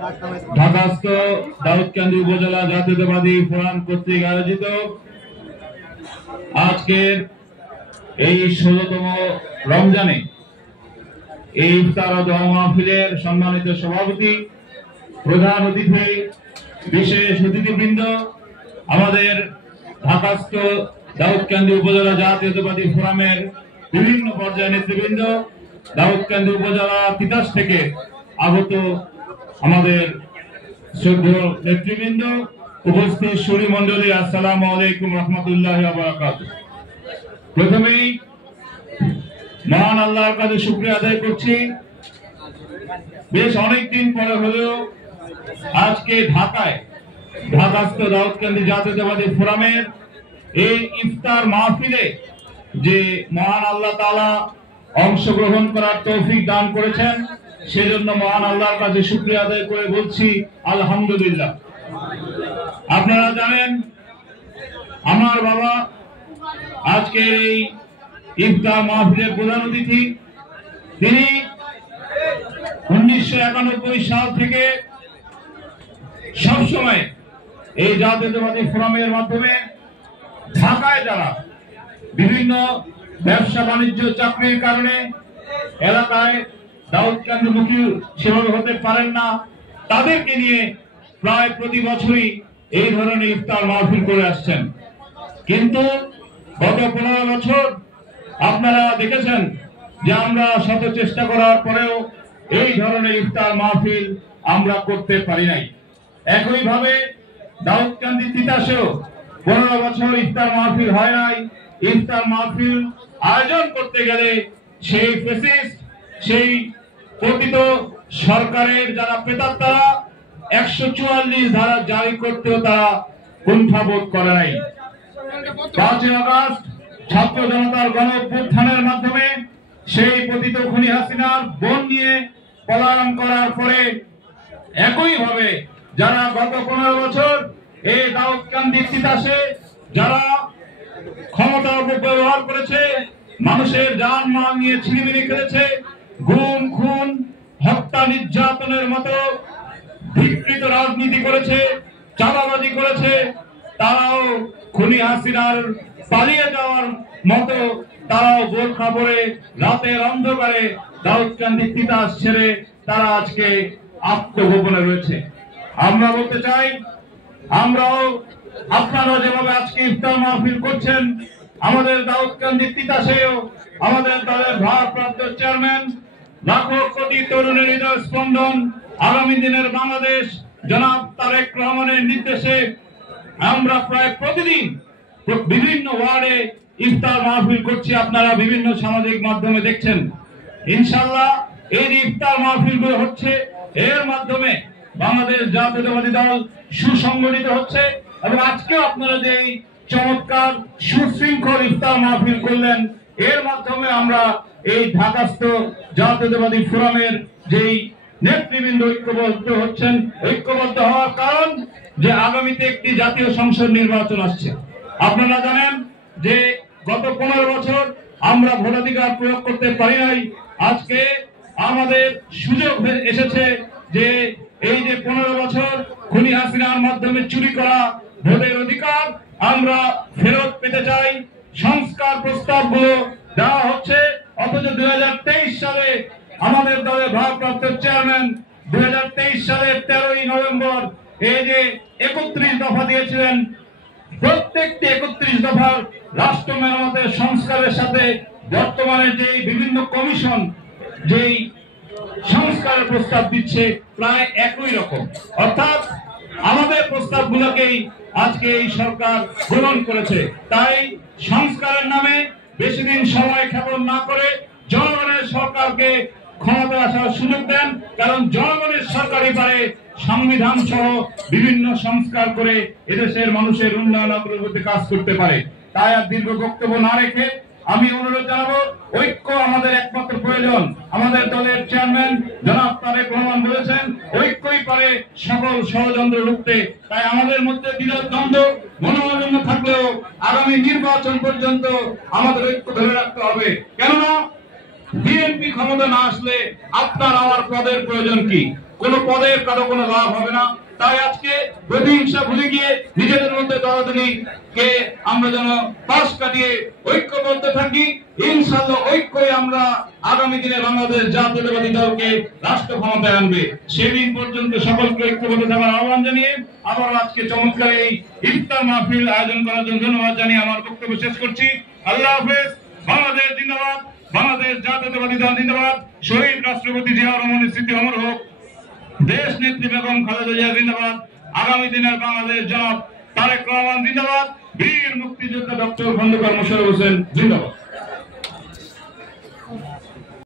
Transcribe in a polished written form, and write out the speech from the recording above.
ঢাকাস্থ দাউদকান্দি উপজেলা জাতীয়তাবাদী ফোরাম কর্তৃক আয়োজিত আজকের এই ১৬তম রমজানে এই ইফতার ও দোয়া মাহফিলের সম্মানিত সভাপতি, প্রধান অতিথি, বিশেষ অতিথিবৃন্দ, আমাদের ঢাকাস্থ দাউদকান্দি উপজেলা জাতীয়তাবাদী ফোরামের বিভিন্ন পর্যায়ের নেতৃবৃন্দ, দাউদকান্দি উপজেলা তিতাস থেকে আগত আমাদের শ্রদ্ধেয় নেতৃবৃন্দ, উপস্থিত সুরী মন্ডলী, আসসালামু আলাইকুম রহমতুল্লাহি ওয়া বারাকাতুহু। প্রথমেই মহান আল্লাহর কাছে শুকরিয়া আদায় করছি, বেশ অনেকদিন পরে হলেও আজকে ঢাকাস্থ দাউদকান্দি জাতীয়তাবাদী ফোরামের এই ইফতার মাহফিলে যে মহান আল্লাহ তাআলা অংশগ্রহণ করার তৌফিক দান করেছেন, সেজন্য মহান আল্লাহর কাছে শুকরিয়া আদায় করে বলছি আলহামদুলিল্লাহ। আপনারা জানেন আমার বাবা আজকে এই ইফতার মাহফিলের প্রধান অতিথি। তিনি 1991 সাল থেকে সবসময় এই জাতীয়তাবাদী ফোরামের মাধ্যমে ঢাকায় যারা বিভিন্ন ব্যবসা বাণিজ্য চাকরির কারণে এলাকায় দাউদকান্দিমুখী সেভাবে হতে পারেন না, তাদেরকে নিয়ে প্রায় প্রতি বছরই এই ধরনের ইফতার মাহফিল করে আসছেন। কিন্তু গত 15 বছর আপনারা দেখেছেন যে আমরা শত চেষ্টা করার পরেও এই ধরনের ইফতার মাহফিল আমরা করতে পারি নাই। একইভাবে দাউদকান্দি তিতাসেও 15 বছর ইফতার মাহফিল হয় নাই। ইফতার মাহফিল আয়োজন করতে গেলে সেই ফ্যাসিস্ট, সেই পতিত সরকারের যারা প্রেতাত্মারা 144 ধারা জারি করতেও তারা কুণ্ঠাবোধ করে নাই। 5 আগস্ট ছাত্র জনতার গণ অভ্যুত্থানের মাধ্যমে সেই পতিত খুনি হাসিনার বোন নিয়ে পলায়ন করার পরে একইভাবে যারা গত 15 বছর এই দাউদকান্দি তিতাসে যারা ক্ষমতা অপব্যবহার করেছে, মানুষের জানমাল নিয়ে ছিনিমিনি খেলেছে, গুম খুন হত্যা নির্যাতনের মতো বিকৃত রাজনীতি করেছে, চাঁদাবাজি করেছে, তারাও খুনি হাসিনার পালিয়ে যাওয়ার মতো তারাও বোরখা পরে রাতের অন্ধকারে দাউদকান্দি তিতাস ছেড়ে তারা আজকে আত্মগোপনে রয়েছে। আমরা বলতে চাই, আমরাও আপনারা যেভাবে আজকে ইফতার মাহফিল করছেন, আমাদের দাউদকান্দি তিতাসেও আমাদের দলের ভারপ্রাপ্ত চেয়ারম্যান, লাখো কোটি তরুণের হৃদয় স্পন্দন, আগামী দিনের বাংলাদেশ জনাব তারেক রহমানের নির্দেশে আমরা প্রায় প্রতিদিন বিভিন্ন ওয়ার্ডে ইফতার মাহফিল করছি। আপনারা বিভিন্ন সামাজিক মাধ্যমে দেখছেন। ইনশাআল্লাহ এই ইফতার মাহফিলগুলো হচ্ছে, এর মাধ্যমে বাংলাদেশ জাতীয়তাবাদী দল সুসংগঠিত হচ্ছে। এবং আজকেও আপনারা যে চমৎকার সুশৃঙ্খল ইফতার মাহফিল করলেন, এর মাধ্যমে আমরা এই ঢাকাস্থ জাতীয়তাবাদী ফোরামের যেই নেতৃবৃন্দ ঐক্যবদ্ধ হচ্ছেন, ঐক্যবদ্ধ হওয়ার কারণ যে আগামীতে একটি জাতীয় সংসদ নির্বাচন আসছে। আপনারা জানেন যে গত 15 বছর আমরা ভোটাধিকার প্রয়োগ করতে পারি নাই। আজকে আমাদের সুযোগ এসেছে যে এই যে 15 বছর খুনি হাসিনার মাধ্যমে চুরি করা ভোটের অধিকার আমরা ফেরত পেতে চাই। সংস্কার প্রস্তাবগুলো দেওয়া হচ্ছে, অথচ 2023 সালে আমাদের দলের ভারপ্রাপ্ত চেয়ারম্যান 2023 সালের 13ই নভেম্বর এই যে 31 দফা দিয়েছিলেন, প্রত্যেকটি 31 দফার রাষ্ট্র মেরামতের সংস্কারের সাথে বর্তমানে যে বিভিন্ন কমিশন যেই সংস্কারের প্রস্তাব দিচ্ছে প্রায় একই রকম। অর্থাৎ আমাদের প্রস্তাবগুলোকেই আজকে এই সরকার গ্রহণ করেছে। তাই সংস্কারের নামে বেশি দিন সময় ক্ষেপণ না করে জনগণের সরকারকে ক্ষমতা আসার সুযোগ দেন, কারণ জনগণের সরকারই পারে সংবিধান সহ বিভিন্ন সংস্কার করে এদেশের মানুষের উন্নয়ন অগ্রগতি কাজ করতে পারে। তাই আর দীর্ঘ বক্তব্য না রেখে আমি অনুরোধ জানাবো, ঐক্য আমাদের একমাত্র প্রয়োজন। আমাদের দলের চেয়ারম্যান জনাব তারেক রহমান বলেছেন, ঐক্যই পারে সকল ষড়যন্ত্র রুখতে। তাই আমাদের মধ্যে দ্বন্দ্ব মনোমালিন্য থাকলেও আগামী নির্বাচন পর্যন্ত আমাদের ঐক্য ধরে রাখতে হবে। কেননা বিএনপি ক্ষমতা না আসলে আপনার আমার পদের প্রয়োজন কি? কোনো পদের কারো কোনো লাভ হবে না। তাই আজকে প্রতিহিংসা ভুলে গিয়ে নিজেদের মধ্যে দরাদরি কে আমরা যেন পাশ কাটিয়ে ঐক্যবদ্ধ থাকি। ইনশাআল্লাহ ঐক্যই আমরা আগামী দিনে বাংলাদেশ জাতীয়তাবাদী দলকে রাষ্ট্র ক্ষমতায় আনবে। সেদিন পর্যন্ত সকলকে ঐক্যবদ্ধ থাকার আহ্বান জানিয়ে আবার আজকে চমৎকার এই ইফতার মাহফিল আয়োজন করার জন্য ধন্যবাদ জানিয়ে আমার বক্তব্য শেষ করছি। আল্লাহ হাফেজ। বাংলাদেশ জিন্দাবাদ, বাংলাদেশ জাতীয়তাবাদী দল জিন্দাবাদ, শহীদ রাষ্ট্রপতি জিয়া রহমানের স্মৃতি অমর হোক, দেশ নেত্রী বেগম খালেদা জিয়া জিন্দাবাদ, আগামী দিনের বাংলাদেশ জনাব তারেক রহমান জিন্দাবাদ, বীর মুক্তিযোদ্ধা ডক্টর খন্দকার মোশাররফ হোসেন জিন্দাবাদ।